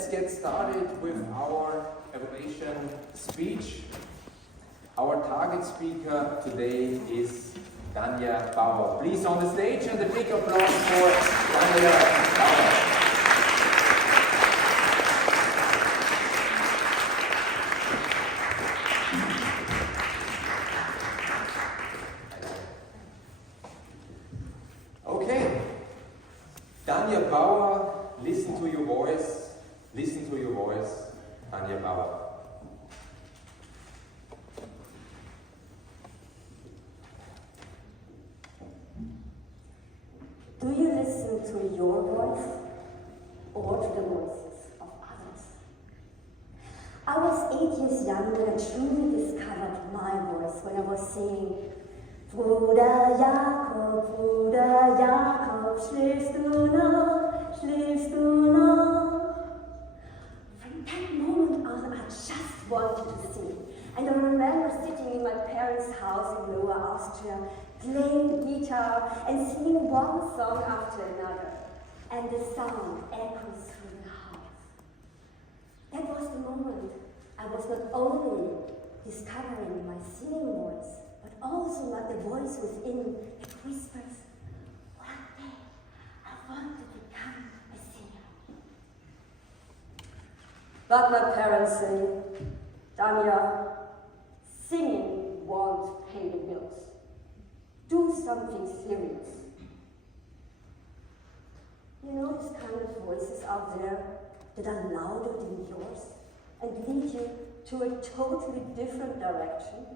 let's get started with our evaluation speech. Our target speaker today is Danja Bauer. Please on the stage and a big applause for Danja Bauer. Okay, Danja Bauer, listen to your voice, Danja Bauer. Do you listen to your voice or to the voices of others? I was 8 years young when I truly discovered my voice when I was singing Bruder Jakob, schläfst du noch, schläfst du noch? From that moment on, I just wanted to sing. And I remember sitting in my parents' house in Lower Austria, playing the guitar and singing one song after another. And the sound echoes through the house. That was the moment I was not only discovering my singing voice, but also not the voice within that whispers, one day I want to become a singer. But my parents say, Danja, singing won't pay the bills. Do something serious. You know this kind of voices out there that are louder than yours and lead you to a totally different direction?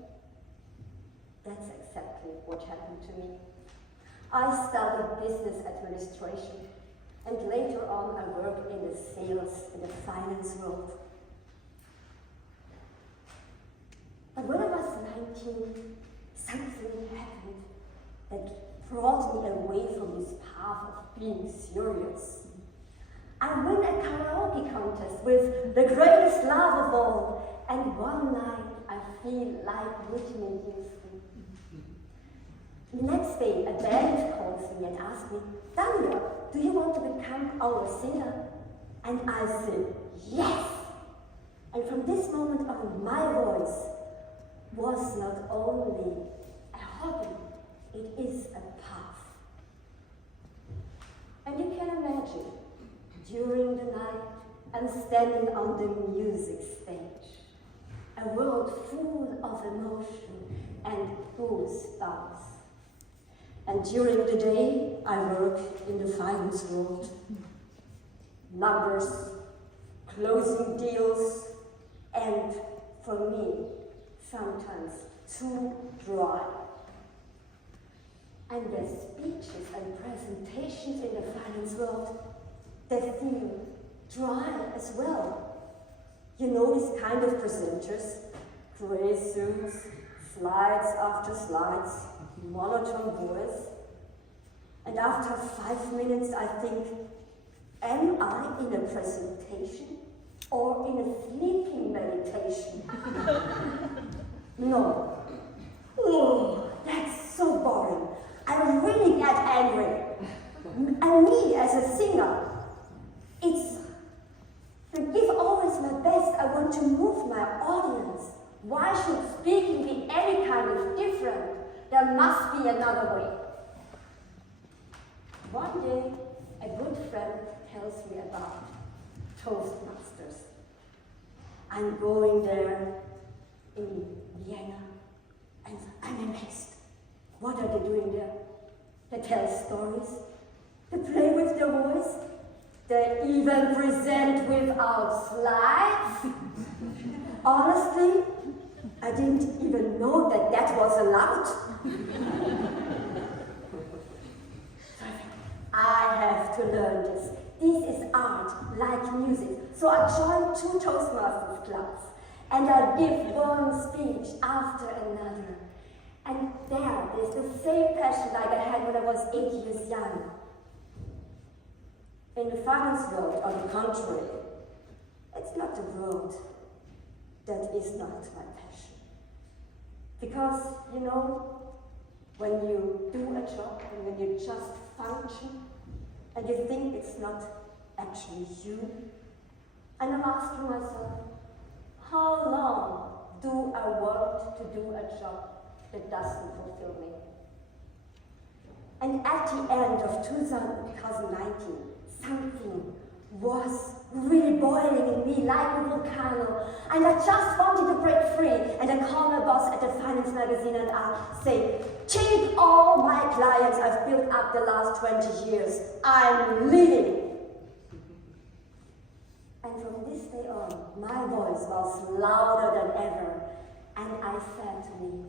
That's exactly what happened to me. I studied business administration, and later on I worked in the sales and the finance world. But when I was 19, something happened that brought me away from this path of being serious. I won a karaoke contest with the greatest love of all, and one night I feel like Whitney Houston. The next day, a band calls me and asks me, Danja, do you want to become our singer? And I say, yes! And from this moment on, my voice was not only a hobby, it is a path. And you can imagine, during the night, I'm standing on the music stage, a world full of emotion and goosebumps. And during the day, I work in the finance world. Numbers, closing deals, and for me, sometimes too dry. And the speeches and presentations in the finance world, they feel dry as well. You know these kind of presenters, gray suits, slides after slides, monotone voice. And after 5 minutes I think, am I in a presentation or in a sleeping meditation? No. Oh, that's so boring. I really get angry. And me as a singer, to give always my best, I want to move my audience. Why should speaking be any kind of different? There must be another way. One day, a good friend tells me about Toastmasters. I'm going there in Vienna, and I'm amazed. What are they doing there? They tell stories, they play with their voice, they even present without slides. Honestly, I didn't even know that that was allowed. I have to learn this. This is art, like music. So I joined 2 Toastmasters clubs, and I give one speech after another. And there's the same passion like I had when I was 8 years young. In the finance world, on the contrary, it's not the world that is not my passion. Because, you know, when you do a job and when you just function and you think it's not actually you, And I'm asking myself, how long do I want to do a job that doesn't fulfill me? And at the end of 2019, something was really boiling in me like a volcano, and I just wanted to break free. And I called my boss at the finance magazine and I say, "Take all my clients I've built up the last 20 years. I'm leaving." And from this day on, my voice was louder than ever, and I said to me,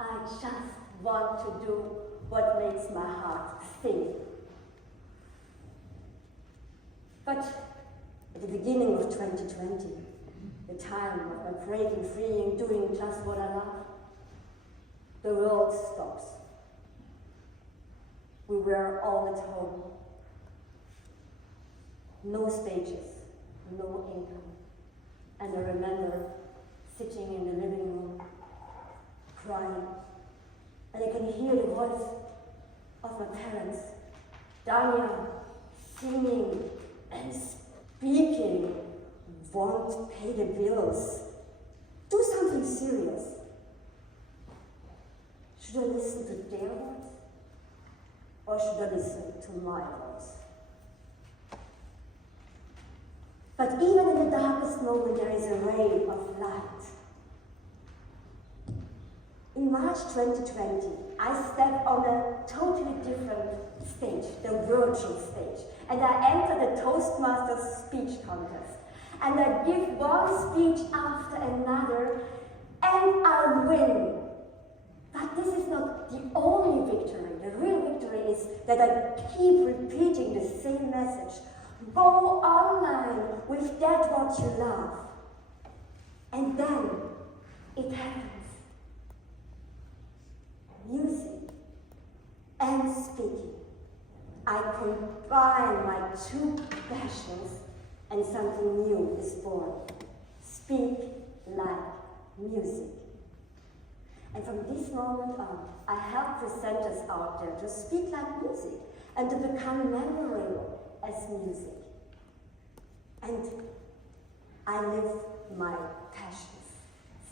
I just want to do what makes my heart sing. But at the beginning of 2020, the time of my breaking free and doing just what I love, the world stops. We were all at home. No stages, no income. And I remember sitting in the living room, crying. And I can hear the voice of my parents, Danja, singing and speaking. Won't pay the bills. Do something serious. Should I listen to their voice? Or should I listen to my voice? But even in the darkest moment, there is a ray of light. In March 2020, I stepped on a totally different stage, the virtual stage, and I entered the Toastmasters speech contest. And I give one speech after another, and I win. But this is not the only victory. The real victory is that I keep repeating the same message. Go online with that what you love. And then it happens. Music and speaking. I combine my two passions and something new is born. Speak like music. And from this moment on, I help presenters out there to speak like music and to become memorable as music. And I live my passions,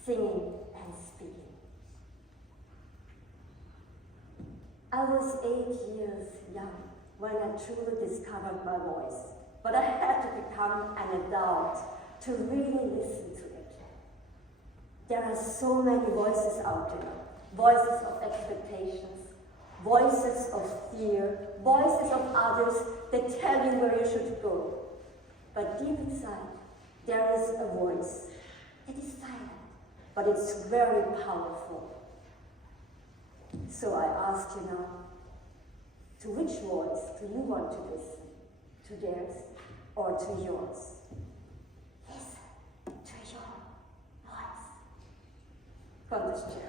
singing and speaking. I was 8 years young when I truly discovered my voice. But I had to become an adult to really listen to it. There are so many voices out there. Voices of expectations, voices of fear, voices of others that tell you where you should go. But deep inside, there is a voice. It is silent, but it's very powerful. So I ask you now, to which voice do you want to listen? To theirs or to yours? Listen to your voice. Contest.